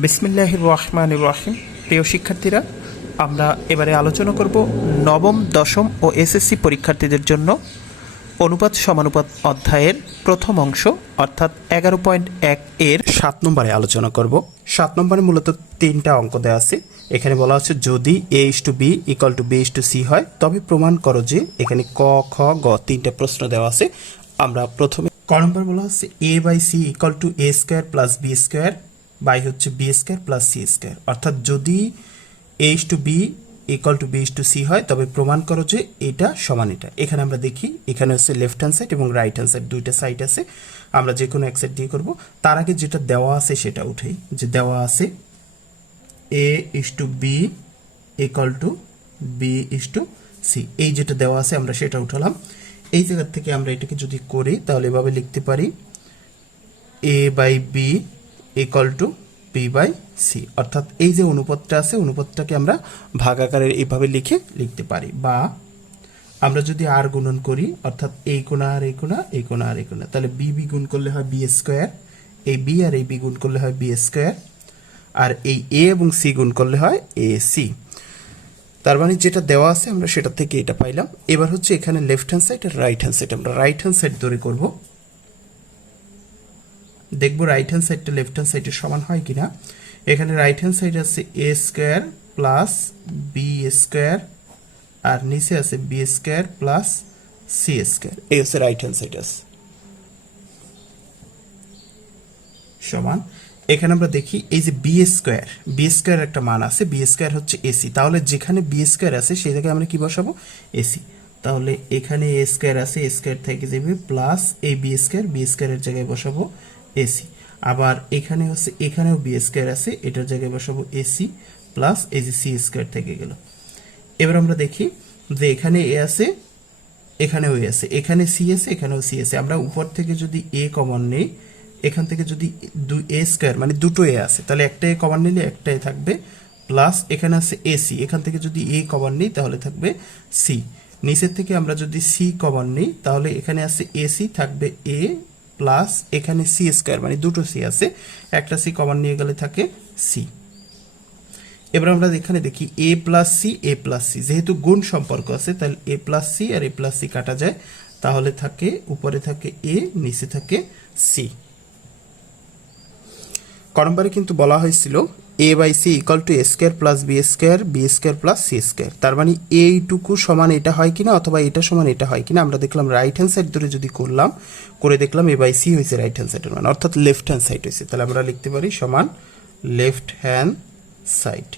বিসমিল্লাহির রহমান রহিম। প্রিয় শিক্ষার্থীরা, আমরা এবারে আলোচনা করব নবম, দশম ও এসএসসি পরীক্ষার্থীদের জন্য অনুপাত সমানুপাত অধ্যায়ের প্রথম অংশ, অর্থাৎ এগারো পয়েন্ট এক এর সাত নম্বরে আলোচনা করব। সাত নম্বরে মূলত তিনটা অঙ্ক দেওয়া আছে। এখানে বলা হচ্ছে যদি A is to B equal to B is to C হয়, তবে প্রমাণ করো যে এখানে ক, খ, গ তিনটা প্রশ্ন দেওয়া আছে। আমরা প্রথমে ক নম্বর বলা হচ্ছে A by C equal to A square plus B square by হচ্ছে B square plus C square. অর্থাৎ যদি A is to B equal to B is to C হয়, তবে প্রমাণ করো যে এটা সমান এটা। এখানে আমরা দেখি, এখানে হচ্ছে লেফট হ্যান্ড সাইড এবং রাইট হ্যান্ড সাইড দুইটা সাইড আছে। আমরা যে কোনো এক সাইড দিয়ে করব। তার আগে যেটা দেওয়া আছে সেটা উঠেই। যে দেওয়া আছে A is to B equal to B is to C. এই যেটা দেওয়া আছে আমরা সেটা উঠালাম। এই জায়গা থেকে আমরা এটাকে যদি করি, তাহলে এভাবে লিখতে পারি, A by B equal to B by C অর্থাৎ এই যে অনুপাতটা আছে, অনুপাতটাকে আমরা ভাগ আকারে এইভাবে লিখে লিখতে পারি। বা আমরা যদি আর গুণন করি, অর্থাৎ এই কোণা আর এই কোণা এই কোণা আর এই কোণা, তাহলে বি বি গুণ করলে হয় বি স্কোয়ার এই বি আর এই বি গুণ করলে হয় বি স্কোয়ার আর এই এ এবং সি গুণ করলে হয় এ সি তার মানে যেটা দেওয়া আছে, আমরা সেটা থেকে এটা পাইলাম। এবার হচ্ছে এখানে লেফট হ্যান্ড সাইড আর রাইট হ্যান্ড সাইড আমরা রাইট হ্যান্ড সাইড ধরে করব। দেখব রাইট হ্যান্ড সাইডটা লেফট হ্যান্ড সাইডের সমান হয় কিনা। এখানে রাইট হ্যান্ড সাইড আছে A square plus B square আর নিচে আছে B square plus C square এই হচ্ছে রাইট হ্যান্ড সাইড আছে। সমান। এখানে আমরা দেখি এই যে বি স্কোয়ার বি স্কোয়ার একটা মান আছে বি স্কোয়ার হচ্ছে এসি তাহলে যেখানে বি স্কোয়ার আছে সেই জায়গায় আমরা কি বসাবো? এসি তাহলে এখানে এ স্কোয়ার আছে এ স্কোয়ার থেকে যাবে প্লাস এই বি স্কোয়ার বি স্কোয়ারের জায়গায় বসাবো। এসি। আবার এখানে হচ্ছে, এখানেও বি স্কোয়ার আছে, এটার জায়গায় বসাবো এসি প্লাস এই যে সি স্কোয়ার থেকে গেল। এবার আমরা দেখি যে এখানে এ আছে, এখানেও এ আছে। এখানে সি আছে, এখানেও সি আছে। আমরা উপর থেকে যদি এ কমন নেই, এখান থেকে যদি দুই এ স্কোয়ার মানে দুটো এ আছে, তাহলে একটা এ কমন নিলে একটা এ থাকবে প্লাস এখানে আছে এসি এখান থেকে যদি এ কমন নিই, তাহলে থাকবে সি নিচের থেকে আমরা যদি সি কমন নিই, তাহলে এখানে আছে এসি থাকবে এ প্লাস এখানে সি স্কোয়ার মানে দুটো সি আছে, একটা সি কমন নিয়ে গেলে থাকে সি। এবার আমরা এখানে দেখি A plus C, A plus C. যেহেতু গুণ সম্পর্ক আছে, তাহলে এ প্লাস সি আর এ প্লাস সি কাটা যায়, তাহলে থাকে, উপরে থাকে এ, নিচে থাকে সি। ক কিন্তু বলা হয়েছিল A by C equal to A square plus B square B square plus C square তার মানে এইটুকু সমান এটা হয় কিনা অথবা এটা সমান এটা হয় কিনা আমরা দেখলাম রাইট হ্যান্ড সাইড ধরে যদি করলাম, করে দেখলাম এ বাই সি হয়েছে রাইট হ্যান্ড সাইডের মান, অর্থাৎ লেফট হ্যান্ড সাইড হয়েছে। তাহলে আমরা লিখতে পারি সমান লেফট হ্যান্ড সাইড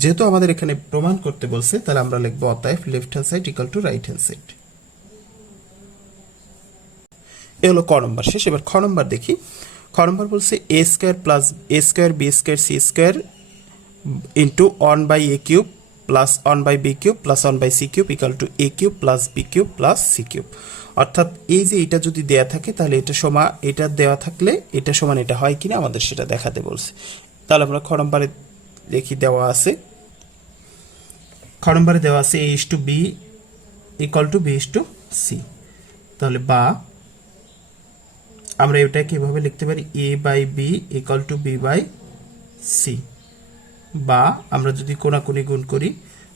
যেহেতু আমাদের এখানে প্রমাণ করতে বলছে, তাহলে আমরা লিখব অতএব left hand side equal to right hand side এ হলো ক নম্বর শেষ। এবার খ নম্বর দেখি। খ বলছে A square plus A square B square C square into one by A cube plus one by B cube plus one by C cube equal to A cube plus B cube plus C cube অর্থাৎ এই যে এটা যদি দেয়া থাকে, তাহলে এটা সমান, এটা দেওয়া থাকলে এটা সমান, এটা হয় কিনা আমাদের সেটা দেখাতে বলছে। তাহলে আমরা খ নম্বরে দেখি, দেওয়া আছে। খ নম্বরে দেওয়া আছে A is to B equal to B is to C তাহলে বা আমরা এটাকে এভাবে লিখতে পারি? A by B equal to B by C বা আমরা যদি কোনাকুনি গুণ করি,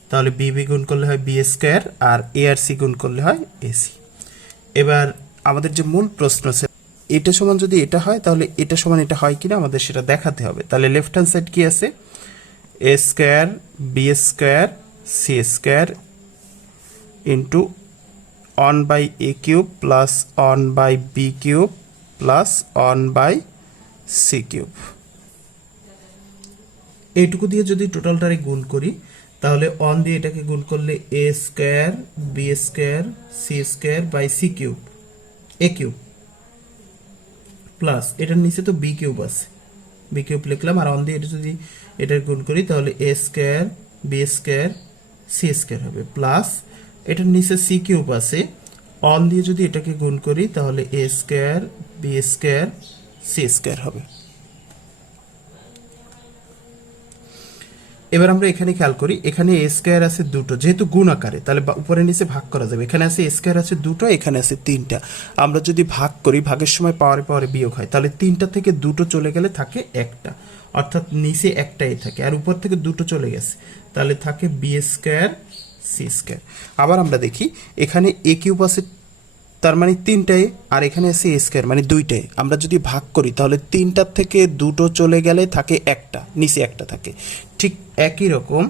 তাহলে বি বি গুণ করলে হয় বি স্কোয়ার আর এ আর সি গুণ করলে হয় এসি এবার আমাদের যে মূল প্রশ্ন এটা সমান যদি এটা হয়, তাহলে এটা সমান এটা হয় কিনা আমাদের সেটা দেখাতে হবে। তাহলে লেফট হ্যান্ড সাইড কি আছে? A square B square C square into one by A cube plus one by B cube plus one by C cube. এইটুকু দিয়ে যদি টোটালটারে গুণ করি, তাহলে অন দিয়ে এটাকে গুণ করলে A square, B square, C square by C cube, A cube. Plus এটার নিচে তো বি কিউব আছে। বি কিউব লিখলাম, আর অন দিয়ে এটা যদি এটার গুণ করি, তাহলে A square, B square, C square হবে। প্লাস এটার নিচে সি কিউব আছে অন দিয়ে যদি এটাকে গুণ করি, তাহলে A square B square C square হবে। এবার আমরা এখানে খেয়াল করি, এখানে এ স্কোয়ার আছে দুটো, যেহেতু গুণ আকারে, তাহলে উপরে নিচে ভাগ করা যাবে। এখানে আছে স্কোয়ার আছে দুটো, এখানে আছে তিনটা। আমরা যদি ভাগ করি, ভাগের সময় পাওয়ারে পাওয়ারে বিয়োগ হয়, তাহলে তিনটা থেকে দুটো চলে গেলে থাকে একটা। অর্থাৎ নিচে একটাই থাকে, আর উপর থেকে দুটো চলে গেছে, তাহলে থাকে বি স্কোয়ার সি স্কোয়ার আবার আমরা দেখি, এখানে এ কিউব আছে তার মানে তিনটায় আর এখানে আছে এ স্কোয়ার মানে দুইটায় আমরা যদি ভাগ করি, তাহলে তিনটার থেকে দুটো চলে গেলে থাকে একটা, নিচে একটা থাকে। ঠিক একই রকম,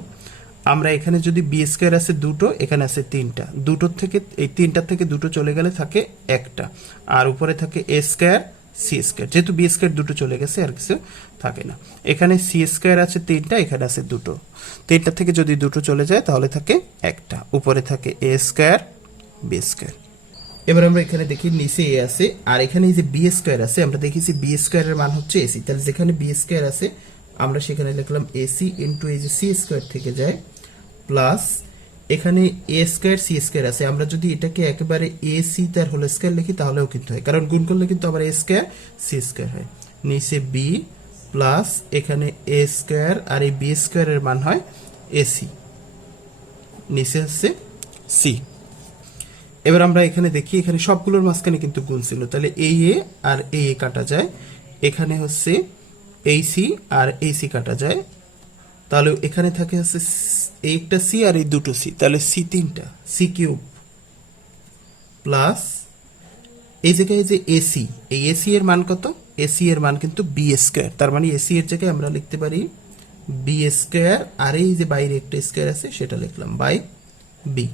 আমরা এখানে যদি বি স্কোয়ার আছে দুটো, এখানে আছে তিনটা। দুটোর থেকে, এই তিনটার থেকে দুটো চলে গেলে থাকে একটা। আর উপরে থাকে এ স্কোয়ার সি স্কোয়ার যেহেতু বি স্কোয়ার দুটো চলে গেছে, আর কিছু থাকে না। এখানে সি স্কোয়ার আছে তিনটা, এখানে আছে দুটো। তিনটা থেকে যদি দুটো চলে যায়, তাহলে থাকে একটা। উপরে থাকে এ স্কোয়ার বি স্কোয়ার এবার আমরা এখানে দেখি নিচে এ আছে, আর এখানে এই যে বি স্কোয়ার আছে, আমরা দেখেছি বি স্কোয়ারের মান হচ্ছে এসি তাহলে যেখানে বি স্কোয়ার আছে, আমরা সেখানে লিখলাম এসি ইন্টু এই যে সি স্কোয়ার থেকে যায়, প্লাস এখানে এ স্কোয়ার, সি স্কোয়ার আছে। আমরা যদি এটাকে একেবারে এ সি তার হোল স্কোয়ার লিখি, তাহলেও কিন্তু হয়। কারণ গুণ করলে কিন্তু আবার এ স্কোয়ার, সি স্কোয়ার হয়। নিচে বি প্লাস এখানে এ স্কোয়ার, আর এই বি স্কোয়ারের মান হয় এসি নিচে হচ্ছে সি। এবার আমরা এখানে দেখি, এখানে সবগুলোর মাঝখানে কিন্তু গুণ ছিল তাহলে এই এ আর এই এ কাটা যায়। এখানে হচ্ছে এই সি আর এই সি কাটা যায়। তাহলে এখানে থাকে হচ্ছে একটা সি আর এই দুটো সি তাহলে সি তিনটা সি কিউব প্লাস এই জায়গায় যে এসি এই এসি এর মান কত? এসি এর মান কিন্তু বি স্কোয়ার তার মানে এসি এর জায়গায় আমরা লিখতে পারি বি স্কোয়ার আর এই যে বাইরে একটা স্কোয়ার আছে, সেটা লিখলাম বাই বি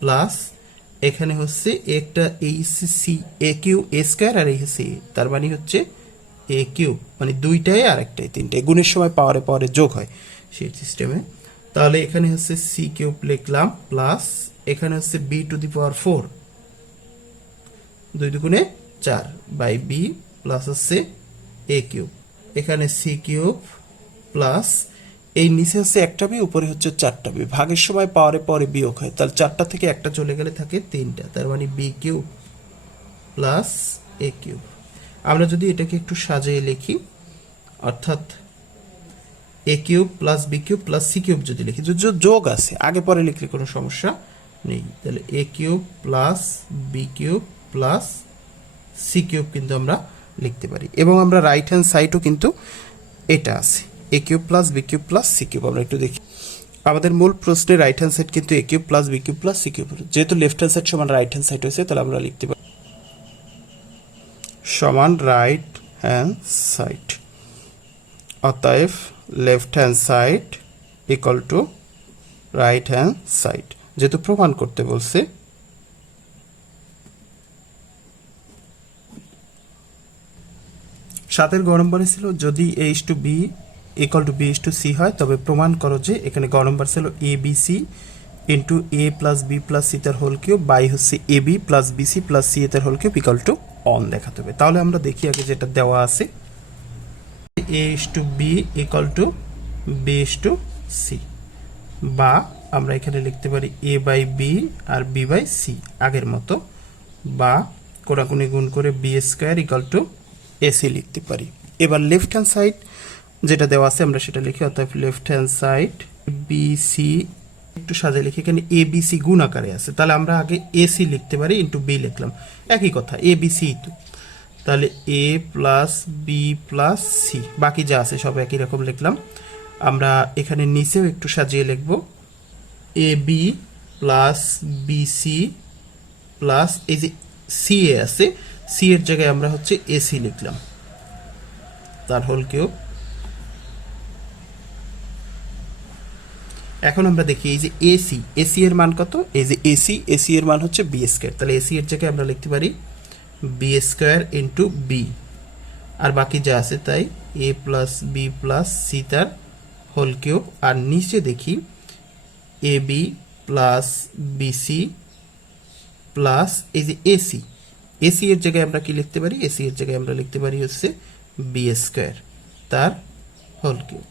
প্লাস এখানে হচ্ছে একটা এই C A cube A square আর এই হচ্ছে A, তার মানে হচ্ছে এ কিউ মানে দুইটাই আর একটাই তিনটাই। গুণের সময় পাওয়ারে পাওয়ারে যোগ হয় সেই সিস্টেমে তাহলে এখানে হচ্ছে সি কিউব লিখলাম প্লাস এখানে হচ্ছে B to the power four দুই দুগুণে চার বাই বি প্লাস হচ্ছে এ কিউব এখানে সি কিউব প্লাস এই নিচে হচ্ছে একটা বি, উপরে হচ্ছে চারটা বি। ভাগের সময় পাওয়ারে পরে বিয়োগ হয়। তাহলে চারটা থেকে একটা চলে গেলে থাকে তিনটা। তার মানে B cube plus A cube. আমরা যদি এটাকে একটু সাজিয়ে লিখি, অর্থাৎ A cube plus B cube plus C cube যদি লিখি যোগ আছে, আগে পরে লিখলে কোনো সমস্যা নেই। তাহলে A cube plus B cube plus C cube কিন্তু আমরা লিখতে পারি। এবং আমরা রাইট হ্যান্ড সাইডও কিন্তু এটা আছে। A cube plus B cube plus C cube আমরা একটু দেখি। আমাদের মূল প্রশ্নে রাইট হ্যান্ড সাইড কিন্তু A plus B plus C cube যেহেতু লেফট হ্যান্ড সাইড সমান রাইট হ্যান্ড সাইড হয়েছে, তাহলে আমরা লিখতে পারি সমান রাইট হ্যান্ড সাইড অতএব left hand side equal to right hand side যেহেতু প্রমাণ করতে বলছে, সাতের গ নম্বরে ছিল, যদি H to B equal to B is to C হয়, তবে প্রমাণ করো যে এখানে গ নম্বর ছিল A B C into A plus B plus C তার হোল কিউব বাই হচ্ছে A B plus B C plus C তার whole cube equal to one দেখাতে হবে। তাহলে আমরা দেখি আগে যেটা দেওয়া আছে। A is to B equal to B is to C বা আমরা এখানে লিখতে পারি এ বাই বি আর বি বাই সি আগের মতো বা কোনাকুনি গুণ করে B square equal to AC লিখতে পারি। এবার লেফট হ্যান্ড সাইড যেটা দেওয়া আছে, আমরা সেটা লিখি অর্থাৎ left hand side B C একটু সাজে লিখি। এখানে এ বি সি গুণ আকারে আছে। তাহলে আমরা আগে এসি লিখতে পারি ইন্টু বি লিখলাম। একই কথা এ বি সি তো। তাহলে A plus B plus C বাকি যা আছে সব একই রকম লিখলাম। আমরা এখানে নিচেও একটু সাজিয়ে লিখব। A B plus B C plus এই যে সি এ আছে সি এর জায়গায় আমরা হচ্ছে এসি লিখলাম। তার হোল কেউ এখন আমরা দেখি এই যে এসি এসি এর মান কত? এই যে এসি এসি এর মান হচ্ছে বি স্কোয়ার তাহলে এসি এর জায়গায় আমরা লিখতে পারি বি স্কোয়ার ইন্টু বি আর বাকি যা আছে তাই A plus B plus C তার হোল কিউব আর নিচে দেখি A B plus BC plus এই যে এসি এসি এর জায়গায় আমরা কি লিখতে পারি? এসি এর জায়গায় আমরা লিখতে পারি হচ্ছে বি স্কোয়ার তার হোল কিউব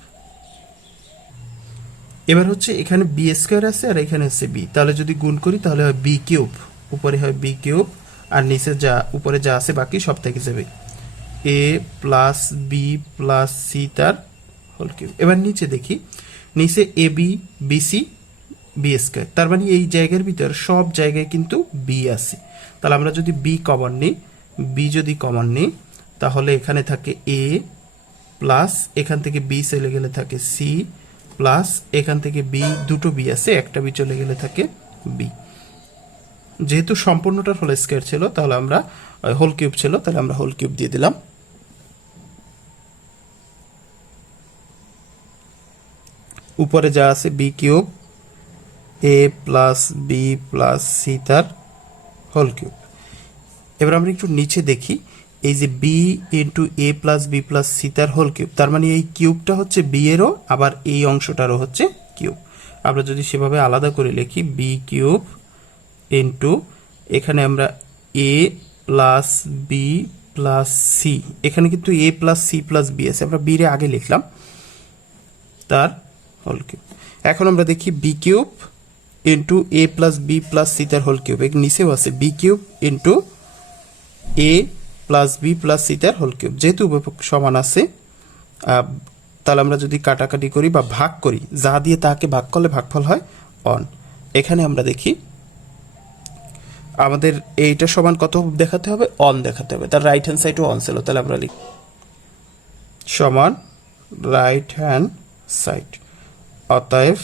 এবার হচ্ছে এখানে বি স্কোয়ার আছে আর এখানে হচ্ছে বি তাহলে যদি গুণ করি, তাহলে হয় বি কিউব উপরে হয় বি কিউব আর নিচে যা, উপরে যা আছে বাকি সব থেকে যাবে। A plus B plus C তার হোল কিউব এবার নিচে দেখি। নিচে A B BC B square তার মানে এই জায়গার ভিতর সব জায়গায় কিন্তু বি আছে। তাহলে আমরা যদি বি কমন নিই বি যদি কমন নিই, তাহলে এখানে থাকে এ প্লাস এখান থেকে বি চলে গেলে থাকে সি প্লাস এখান থেকে বি দুটো বি আছে, একটা বি চলে গেলে থাকে বি যেহেতু সম্পূর্ণটার হোল স্কোয়ার ছিল, তাহলে আমরা হোল কিউব ছিল, তাহলে আমরা হোল কিউব দিয়ে দিলাম। উপরে যা আছে B cube A plus B plus C তার হোল কিউব এবার আমরা একটু নিচে দেখি। এই যে B into A plus B plus C তার হোল কিউব তার মানে এই কিউবটা হচ্ছে বি এরও, আবার এই অংশটারও হচ্ছে কিউব আমরা যদি সেভাবে আলাদা করে লিখি বি কিউব ইন্টু এখানে আমরা A plus B plus C এখানে কিন্তু A plus C plus B আছে, আমরা বি রে আগে লিখলাম, তার হোল কিউব এখন আমরা দেখি B cube into A plus B plus C তার হোল কিউব এর নিচেও আছে B cube into A plus B plus C তার হোল কিউব যেহেতু উভয়পক্ষ সমান আছে তাহলে আমরা যদি কাটাকাটি করি বা ভাগ করি, যা দিয়ে তাকে ভাগ করলে ভাগফল হয় অন এখানে আমরা দেখি, আমাদের এইটা সমান কত দেখাতে হবে? অন দেখাতে হবে। তার রাইট হ্যান্ড সাইডও অন ছিল, তাহলে আমরা লিখি সমান রাইট হ্যান্ড সাইড অতএব